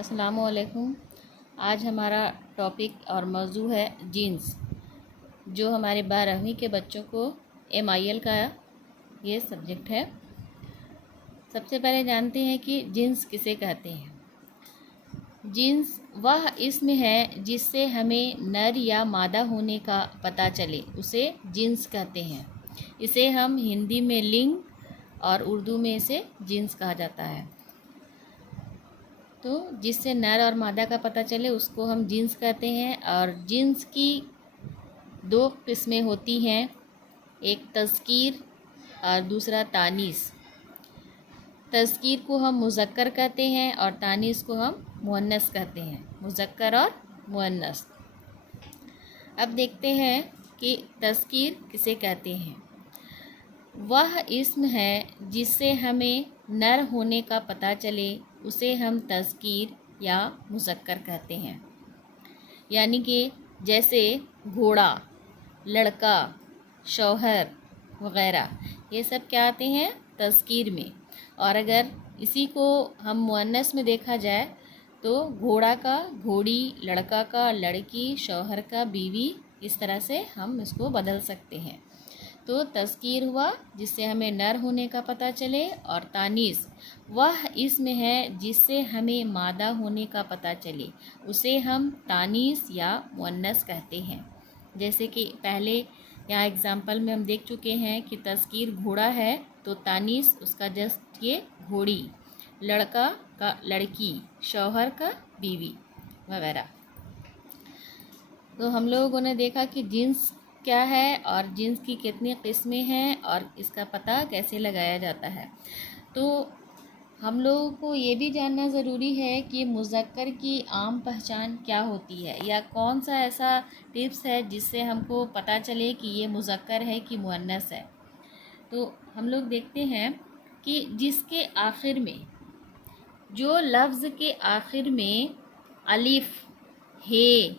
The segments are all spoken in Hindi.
अस्सलामुअलैकुम। आज हमारा टॉपिक और मौजू है जीन्स, जो हमारे 12वीं के बच्चों को MIL का ये सब्जेक्ट है। सबसे पहले जानते हैं कि जीन्स किसे कहते हैं। जीन्स वह इस्म है जिससे हमें नर या मादा होने का पता चले, उसे जीन्स कहते हैं। इसे हम हिंदी में लिंग और उर्दू में इसे जीन्स कहा जाता है। तो जिससे नर और मादा का पता चले उसको हम जीन्स कहते हैं। और जीन्स की 2 किस्में होती हैं, एक तज़कीर और दूसरा तानीस। तज़कीर को हम मुज़क्कर कहते हैं और तानीस को हम मुअन्नस कहते हैं, मुज़क्कर और मुअन्नस। अब देखते हैं कि तज़कीर किसे कहते हैं। वह इस्म है जिससे हमें नर होने का पता चले, उसे हम तज़कीर या मुज़क्कर कहते हैं। यानी कि जैसे घोड़ा, लड़का, शौहर वग़ैरह, ये सब क्या आते हैं तज़कीर में। और अगर इसी को हम मुअन्नस में देखा जाए तो घोड़ा का घोड़ी, लड़का का लड़की, शौहर का बीवी, इस तरह से हम इसको बदल सकते हैं। तो तज़कीर हुआ जिससे हमें नर होने का पता चले, और तानीस वह इस्म है जिससे हमें मादा होने का पता चले, उसे हम तानीस या मुअन्नस कहते हैं। जैसे कि पहले यहाँ एग्ज़ाम्पल में हम देख चुके हैं कि तज़कीर घोड़ा है तो तानीस उसका जस्ट ये घोड़ी, लड़का का लड़की, शौहर का बीवी वगैरह। तो हम लोगों ने देखा कि जीन्स क्या है और जीन्स की कितनी किस्में हैं और इसका पता कैसे लगाया जाता है। तो हम लोगों को ये भी जानना ज़रूरी है कि मुज़क्कर की आम पहचान क्या होती है, या कौन सा ऐसा टिप्स है जिससे हमको पता चले कि ये मुज़क्कर है कि मुअन्नस है। तो हम लोग देखते हैं कि जिसके आखिर में, जो लफ्ज़ के आखिर में अलिफ, हे,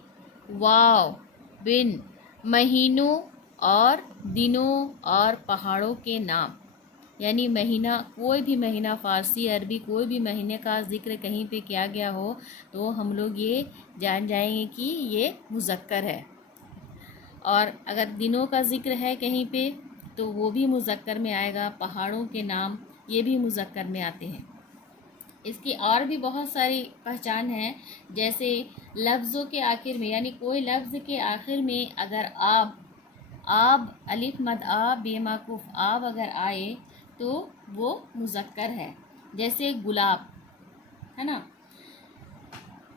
वाव, बिन, महीनों और दिनों और पहाड़ों के नाम, यानी महीना, कोई भी महीना, फ़ारसी अरबी कोई भी महीने का ज़िक्र कहीं पे किया गया हो तो हम लोग ये जान जाएंगे कि ये मुज़क्कर है। और अगर दिनों का ज़िक्र है कहीं पे तो वो भी मुज़क्कर में आएगा। पहाड़ों के नाम ये भी मुज़क्कर में आते हैं। इसकी और भी बहुत सारी पहचान है, जैसे लफ्ज़ों के आखिर में, यानी कोई लफ्ज़ के आखिर में अगर आब अलिफ मद आ बेमाकूफ आब अगर आए तो वो मुज़क्कर है। जैसे गुलाब, है ना।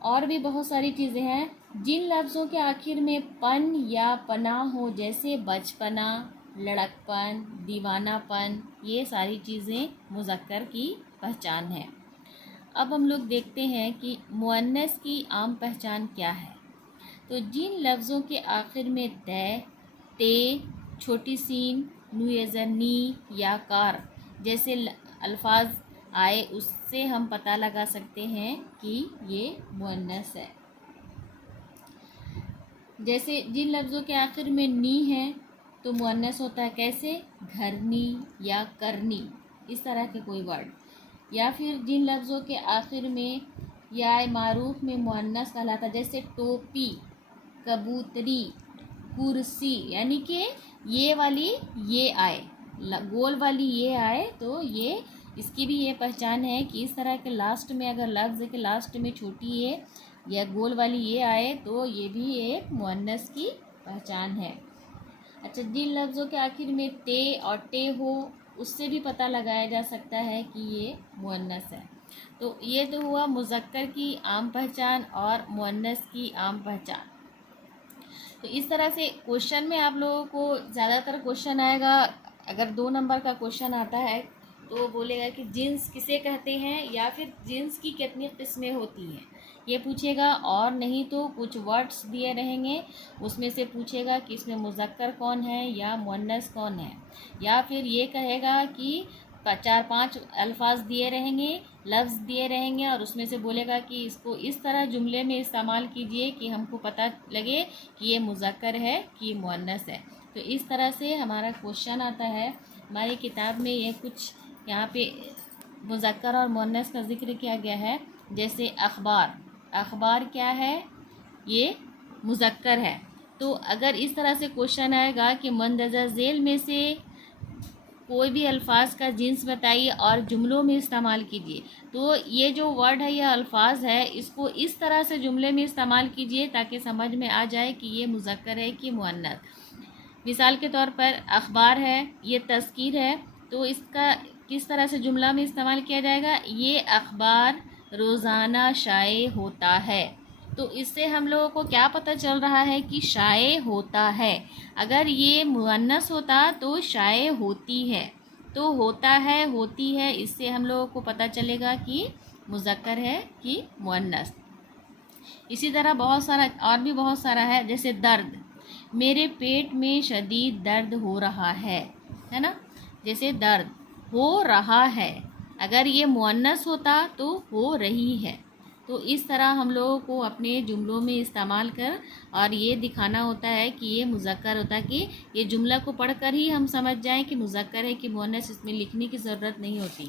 और भी बहुत सारी चीज़ें हैं। जिन लफ्ज़ों के आखिर में पन या पना हो, जैसे बचपना, लड़कपन, दीवानापन, ये सारी चीज़ें मुज़क्कर की पहचान है। अब हम लोग देखते हैं कि मुअन्नस की आम पहचान क्या है। तो जिन लफ्ज़ों के आखिर में तय, ते, छोटी सीन, नी या कार जैसे अल्फाज आए, उससे हम पता लगा सकते हैं कि ये मुअन्नस है। जैसे जिन लफ्ज़ों के आखिर में नी है तो मुअन्नस होता है, कैसे घरनी या करनी, इस तरह के कोई वर्ड। या फिर जिन लफ्ज़ों के आखिर में या मारूफ में मुअन्नस कहलाता, जैसे टोपी, कबूतरी, कुर्सी, यानी कि ये वाली ये आए, गोल वाली ये आए तो ये, इसकी भी ये पहचान है कि इस तरह के लास्ट में, अगर लफ्ज़ के लास्ट में छोटी ये या गोल वाली ये आए तो ये भी एक मुअन्नस की पहचान है। अच्छा, जिन लफ्ज़ों के आखिर में ते और टे हो, उससे भी पता लगाया जा सकता है कि ये मुअन्नस है। तो ये तो हुआ मुज़क्कर की आम पहचान और मुअन्नस की आम पहचान। तो इस तरह से क्वेश्चन में आप लोगों को ज़्यादातर क्वेश्चन आएगा, अगर 2 नंबर का क्वेश्चन आता है तो वो बोलेगा कि जीन्स किसे कहते हैं, या फिर जीन्स की कितनी किस्में होती हैं, ये पूछेगा। और नहीं तो कुछ वर्ड्स दिए रहेंगे, उसमें से पूछेगा कि इसमें मुज़क्कर कौन है या मुअन्नस कौन है। या फिर ये कहेगा कि 4-5 अल्फाज दिए रहेंगे, लफ्ज़ दिए रहेंगे, और उसमें से बोलेगा कि इसको इस तरह जुमले में इस्तेमाल कीजिए कि हमको पता लगे कि ये मुज़क्कर है कि मुअन्नस है। तो इस तरह से हमारा क्वेश्चन आता है। हमारी किताब में ये कुछ यहाँ पे मुज़क्कर और मुअन्नस का ज़िक्र किया गया है। जैसे अखबार, अखबार क्या है, ये मुज़क्कर है। तो अगर इस तरह से क्वेश्चन आएगा कि मंदरजा झेल में से कोई भी अल्फाज का जिन्स बताइए और जुमलों में इस्तेमाल कीजिए, तो ये जो वर्ड है या अल्फाज है इसको इस तरह से जुमले में इस्तेमाल कीजिए ताकि समझ में आ जाए कि ये मुज़क्कर है कि मुअन्नस। मिसाल के तौर पर अखबार है, ये तज़कीर है, तो इसका किस तरह से जुमला में इस्तेमाल किया जाएगा, ये अखबार रोज़ाना शाये होता है। तो इससे हम लोगों को क्या पता चल रहा है कि शाये होता है। अगर ये मुअन्नस होता तो शाये होती है, तो होता है होती है, इससे हम लोगों को पता चलेगा कि मुज़क्कर है कि मुअन्नस। इसी तरह बहुत सारा और भी बहुत सारा है, जैसे दर्द, मेरे पेट में शदीद दर्द हो रहा है ना। जैसे दर्द हो रहा है, अगर ये मुअन्नस होता तो हो रही है। तो इस तरह हम लोगों को अपने जुमलों में इस्तेमाल कर और ये दिखाना होता है कि ये मुज़क्कर होता है, कि ये जुमला को पढ़कर ही हम समझ जाएं कि मुज़क्कर है कि मुअन्नस, इसमें लिखने की ज़रूरत नहीं होती।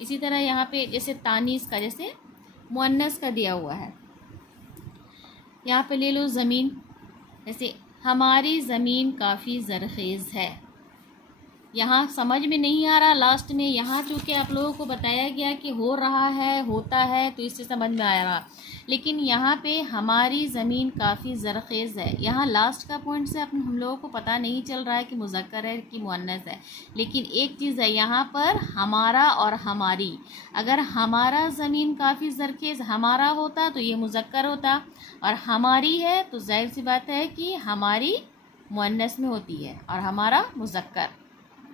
इसी तरह यहाँ पे जैसे तानीस का, जैसे मुअन्नस का दिया हुआ है, यहाँ पे ले लो ज़मीन, जैसे हमारी ज़मीन काफ़ी ज़रख़ेज़ है। यहाँ समझ में नहीं आ रहा लास्ट में, यहाँ चूँकि आप लोगों को बताया गया कि हो रहा है होता है तो इससे समझ में आ रहा, लेकिन यहाँ पे हमारी ज़मीन काफ़ी ज़रख़ेज़ है, यहाँ लास्ट का पॉइंट से हम लोगों को पता नहीं चल रहा है कि मुज़क्कर है कि मुअन्नस है। लेकिन एक चीज़ है यहाँ पर, हमारा और हमारी, अगर हमारा ज़मीन काफ़ी ज़रख़ेज़ हमारा होता तो ये मुज़क्कर होता, और हमारी है तो जाहिर सी बात है कि हमारी मुअन्नस में होती है और हमारा मुज़क्कर,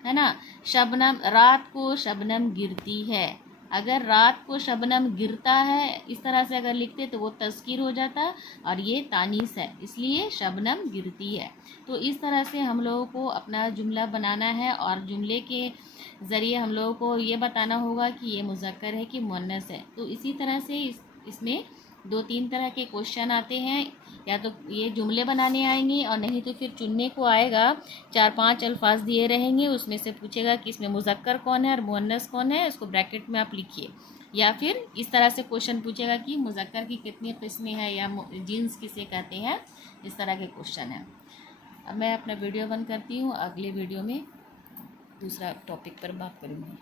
है ना। शबनम, रात को शबनम गिरती है, अगर रात को शबनम गिरता है इस तरह से अगर लिखते तो वो तज़कीर हो जाता, और ये तानीस है इसलिए शबनम गिरती है। तो इस तरह से हम लोगों को अपना जुमला बनाना है और जुमले के ज़रिए हम लोगों को ये बताना होगा कि ये मुज़क्कर है कि मुअन्नस है। तो इसी तरह से इसमें 2-3 तरह के क्वेश्चन आते हैं, या तो ये जुमले बनाने आएंगे और नहीं तो फिर चुनने को आएगा, 4-5 अल्फाज दिए रहेंगे, उसमें से पूछेगा कि इसमें मुज़क्कर कौन है और मुअन्नस कौन है, इसको ब्रैकेट में आप लिखिए। या फिर इस तरह से क्वेश्चन पूछेगा कि मुज़क्कर की कितनी किस्में हैं या जिन्स किसे कहते हैं, इस तरह के क्वेश्चन हैं। अब मैं अपना वीडियो बंद करती हूँ, अगले वीडियो में दूसरा टॉपिक पर बात करूँगी।